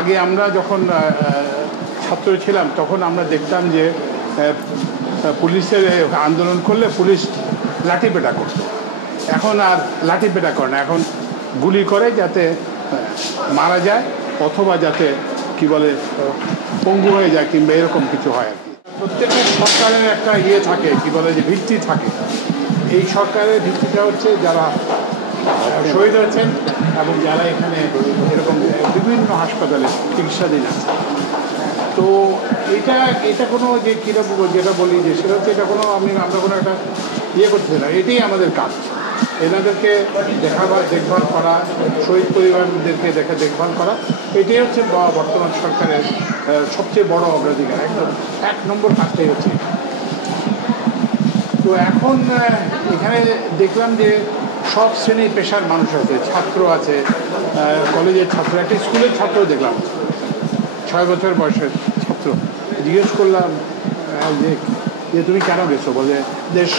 আগে আমরা যখন ছাত্র ছিলাম তখন আমরা দেখতাম যে পুলিশের আন্দোলন করলে পুলিশ লাঠিপেটা করত। এখন আর লাঠিপেটা করে না, এখন গুলি করে যাতে মারা যায় অথবা যাতে কি বলে পঙ্গু হয়ে যায় কিংবা এরকম কিছু হয় আর কি। প্রত্যেকের সরকারের একটা থাকে কি বলে যে ভিত্তি থাকে। এই সরকারের ভিত্তিটা হচ্ছে যারা শহীদ হয়েছেন এবং যারা এখানে এরকম বিভিন্ন হাসপাতালে চিকিৎসাধীন আছে। তো এটা কোনো যে কীরকম যেটা বলি যে সেটা হচ্ছে এটা কোনো আমরা কোনো একটা করছি না, এটাই আমাদের কাজ। এনাদেরকে দেখভাল করা, শহীদ পরিবারদেরকে দেখভাল করা, এটাই হচ্ছে বর্তমান সরকারের সবচেয়ে বড় অগ্রাধিকার। একদম 1 নম্বর কাজটাই হচ্ছে। তো এখন এখানে দেখলাম যে সব শ্রেণী পেশার মানুষ আছে, ছাত্র আছে, কলেজের ছাত্র, একটা স্কুলের ছাত্র দেখলাম 6 বছর বয়সের ছাত্র। জিজ্ঞেস করলাম যে তুমি কেন গেছো? বলে দেশ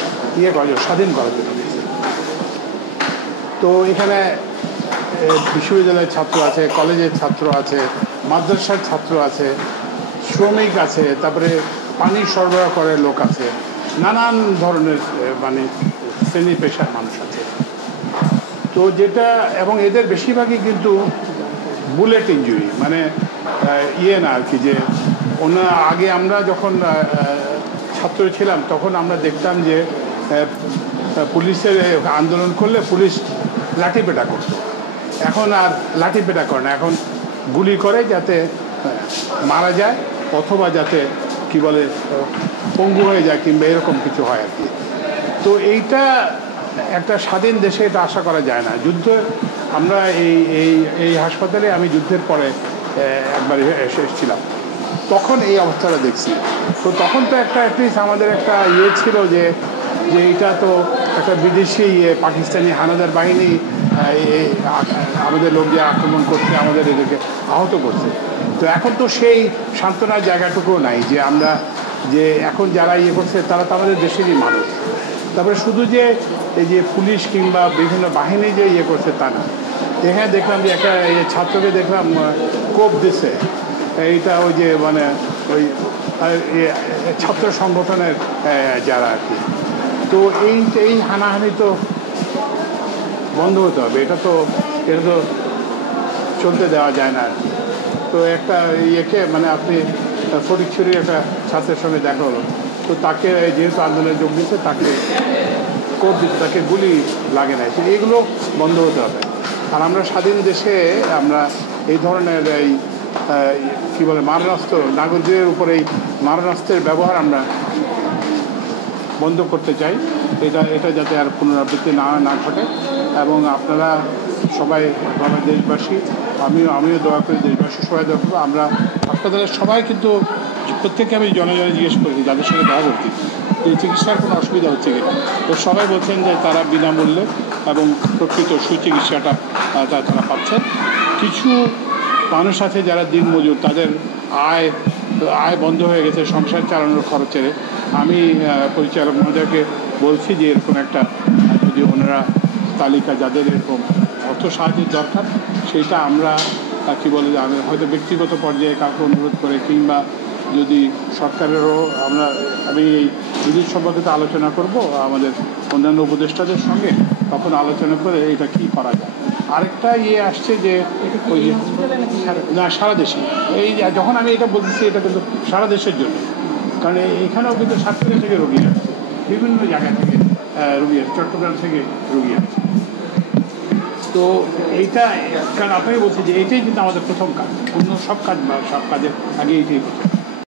স্বাধীন করার জন্য গেছে। তো এখানে বিশ্ববিদ্যালয়ের ছাত্র আছে, কলেজের ছাত্র আছে, মাদ্রাসার ছাত্র আছে, শ্রমিক আছে, তারপরে পানি সরবরাহ করে লোক আছে, নানান ধরনের মানে শ্রেণী পেশার মানুষ আছে। তো যেটা এবং এদের বেশিরভাগই কিন্তু বুলেট ইঞ্জুরি, মানে না আর কি, যে আগে আমরা যখন ছাত্র ছিলাম তখন আমরা দেখতাম যে পুলিশের আন্দোলন করলে পুলিশ লাঠিপেটা করত। এখন আর লাঠিপেটা করে না, এখন গুলি করে যাতে মারা যায় অথবা যাতে কি বলে পঙ্গু হয়ে যায় কিংবা এরকম কিছু হয় আর কি। তো এইটা একটা স্বাধীন দেশে এটা আশা করা যায় না। যুদ্ধ আমরা এই হাসপাতালে আমি যুদ্ধের পরে একবার এসেছিলাম, তখন এই অবস্থাটা দেখছি। তো তখন তো একটা অ্যাটলিস্ট আমাদের একটা ছিল যে এইটা তো একটা বিদেশি পাকিস্তানি হানাদার বাহিনী আমাদের লোক দিয়ে আক্রমণ করছে, আমাদের এদেরকে আহত করছে। তো এখন তো সেই সান্ত্বনার জায়গাটুকুও নাই যে আমরা যে এখন যারা করছে তারা তো আমাদের দেশেরই মানুষ। তারপরে শুধু যে এই যে পুলিশ কিংবা বিভিন্ন বাহিনী যে করছে তা না। এখানে দেখলাম যে একটা ছাত্রকে দেখলাম কোপ দিছে, এইটা ওই যে মানে ওই ছাত্র সংগঠনের যারা আর কি। তো এই হানাহানি তো বন্ধ হতে হবে, এটা তো চলতে দেওয়া যায় না আর কি। তো একটা মানে আপনি ফটিকছড়ির একটা ছাত্রের সঙ্গে দেখা হলো, তো তাকে যেহেতু আন্দোলনে যোগ দিচ্ছে তাকে কোপ দিচ্ছে, তাকে গুলি লাগে নাই। তো এইগুলো বন্ধ হতে হবে। আর আমরা স্বাধীন দেশে আমরা এই ধরনের কী বলে মারণাস্ত্র, নাগরিকদের উপরে এই মারণাস্ত্রের ব্যবহার আমরা বন্ধ করতে চাই। এটা যাতে আর পুনরাবৃত্তি না ঘটে। এবং আপনারা সবাই দেশবাসী, আমিও দোয়া করি, দেশবাসী সবাই দোয়া করবো। আমরা হাসপাতালের সবাই কিন্তু প্রত্যেককে আমি জনে জিজ্ঞেস করেছি, যাদের সঙ্গে দেখা করছি, এই চিকিৎসার কোনো অসুবিধা হচ্ছে কিনা। তো সবাই বলছেন যে তারা বিনামূল্যে এবং প্রকৃত সুচিকিৎসাটা তারা পাচ্ছেন। কিছু মানুষ আছে যারা দিনমজুর, তাদের আয় বন্ধ হয়ে গেছে সংসার চালানোর খরচের। আমি পরিচালক মহোদয়কে বলছি যে এরকম একটা যদি ওনারা তালিকা যাদের এরকম অর্থ সাহায্যের দরকার, সেইটা আমরা কী বলে হয়তো ব্যক্তিগত পর্যায়ে কাউকে অনুরোধ করে কিংবা যদি সরকারেরও আমি এই বিদ্যুৎ সম্পর্কিত আলোচনা করব আমাদের অন্যান্য উপদেষ্টাদের সঙ্গে, তখন আলোচনা করে এটা কী করা যায়। আরেকটা আসছে যে ওই না সারা দেশে যখন আমি এটা বলতেছি এটা কিন্তু সারা দেশের জন্য, কারণ এখানেও কিন্তু সাতক্ষীরা থেকে রোগী আসছে, বিভিন্ন জায়গা থেকে রোগী আসছে, চট্টগ্রাম থেকে রোগী আসছে। তো এইটা কারণ আপনাকে বলছি যে এইটাই কিন্তু আমাদের প্রথম কাজ, অন্য সব কাজ বা সব কাজের আগে এইটাই প্রথম।